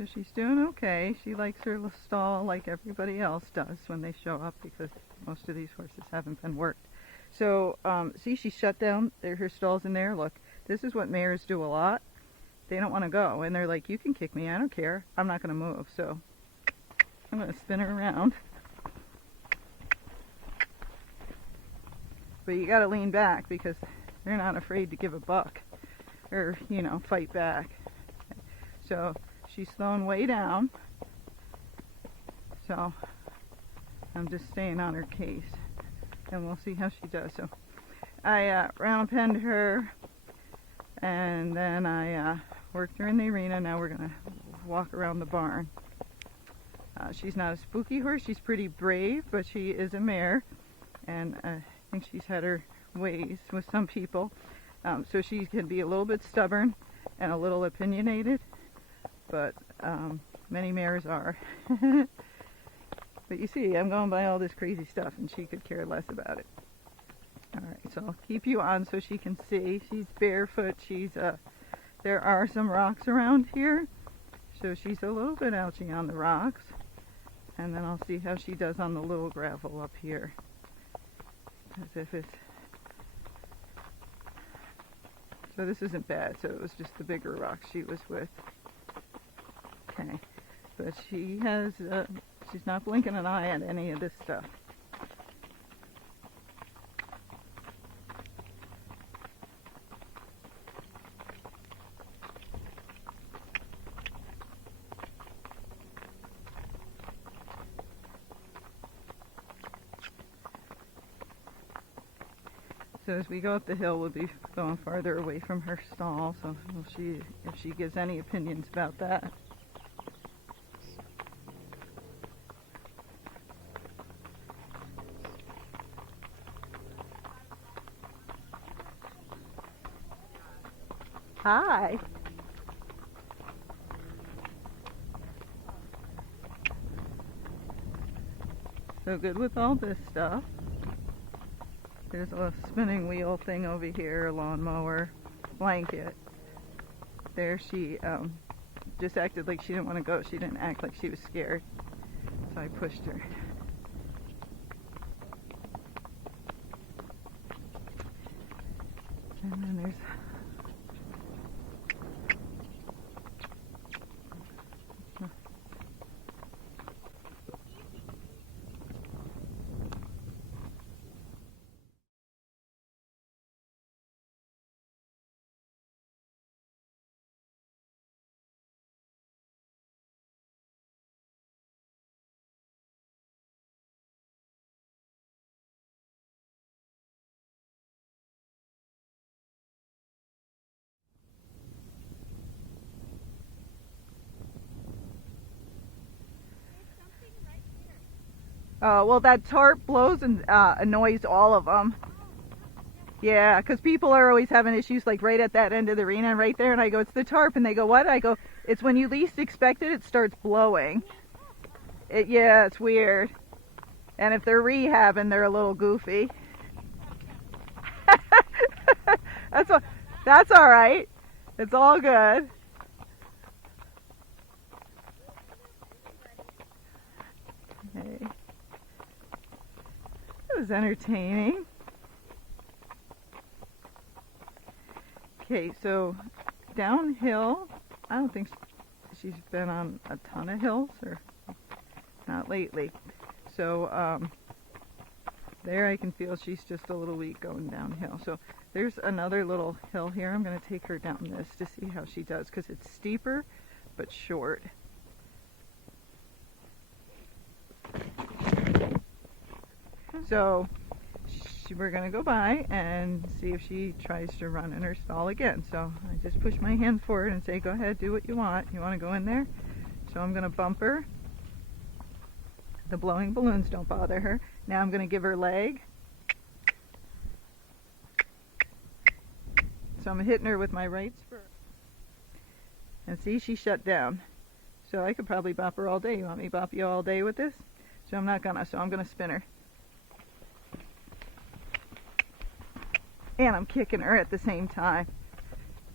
So she's doing okay. She likes her stall like everybody else does when they show up, because most of these horses haven't been worked. So, see, she shut down her stalls in there. Look, this is what mares do a lot. They don't want to go, and they're like, you can kick me, I don't care. I'm not going to move. So I'm going to spin her around. But you got to lean back, because they're not afraid to give a buck or, you know, fight back. So she's thrown way down. So I'm just staying on her case, and we'll see how she does. So I round penned her, and then I worked her in the arena. Now we're going to walk around the barn. She's not a spooky horse. She's pretty brave, but she is a mare, and I think she's had her ways with some people. So she can be a little bit stubborn and a little opinionated, but many mares are. But you see, I'm going by all this crazy stuff, and she could care less about it. Alright, so I'll keep you on so she can see. She's barefoot. There are some rocks around here, so she's a little bit ouchy on the rocks. And then I'll see how she does on the little gravel up here. So this isn't bad, so it was just the bigger rocks she was with. Okay, but she's not blinking an eye at any of this stuff. So as we go up the hill, we'll be going farther away from her stall, so we'll see if she gives any opinions about that. Hi. So good with all this stuff. There's a spinning wheel thing over here, a lawnmower, blanket. There she just acted like she didn't want to go. She didn't act like she was scared. So I pushed her. And then there's well, that tarp blows and annoys all of them. Yeah, because people are always having issues like right at that end of the arena, right there, and I go, it's the tarp, and they go, what? I go, it's when you least expect it, it starts blowing. Yeah, it's weird. And if they're rehabbing, they're a little goofy. That's all right. It's all good. Okay. It was entertaining. Okay, so downhill, I don't think she's been on a ton of hills, or not lately. So there I can feel she's just a little weak going downhill. So there's another little hill here. I'm going to take her down this to see how she does, because it's steeper but short. So we're going to go by and see if she tries to run in her stall again. So I just push my hand forward and say, go ahead, do what you want. You want to go in there? So I'm going to bump her. The blowing balloons don't bother her. Now I'm going to give her leg. So I'm hitting her with my right spur. And see, she shut down. So I could probably bop her all day. You want me to bop you all day with this? So I'm not gonna, so I'm gonna spin her. And I'm kicking her at the same time.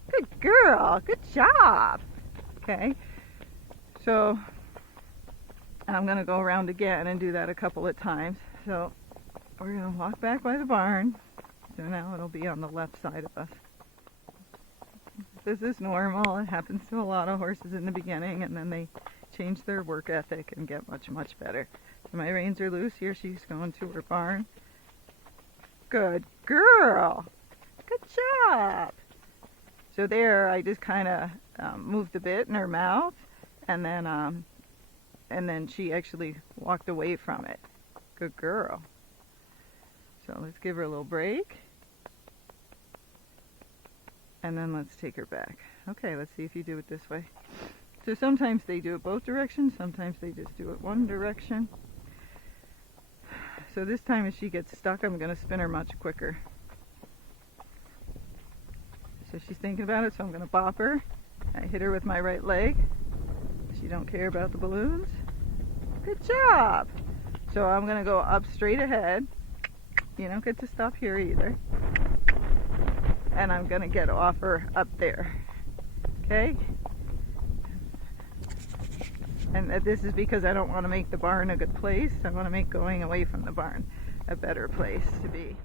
Good girl, good job. Okay, So I'm going to go around again and do that a couple of times. So we're going to walk back by the barn. So now it'll be on the left side of us. This is normal. It happens to a lot of horses in the beginning, and then they change their work ethic and get much, much better. So my reins are loose. Here she's going to her barn. Good girl. Good job. So there I just kind of moved a bit in her mouth, and then she actually walked away from it. Good girl. So let's give her a little break. And then let's take her back. Okay, let's see if you do it this way. So sometimes they do it both directions, sometimes they just do it one direction. So this time if she gets stuck, I'm going to spin her much quicker. So she's thinking about it, so I'm going to bop her. I hit her with my right leg. She don't care about the balloons. Good job! So I'm going to go up straight ahead. You don't get to stop here either. And I'm going to get off her up there. Okay? And this is because I don't want to make the barn a good place. I want to make going away from the barn a better place to be.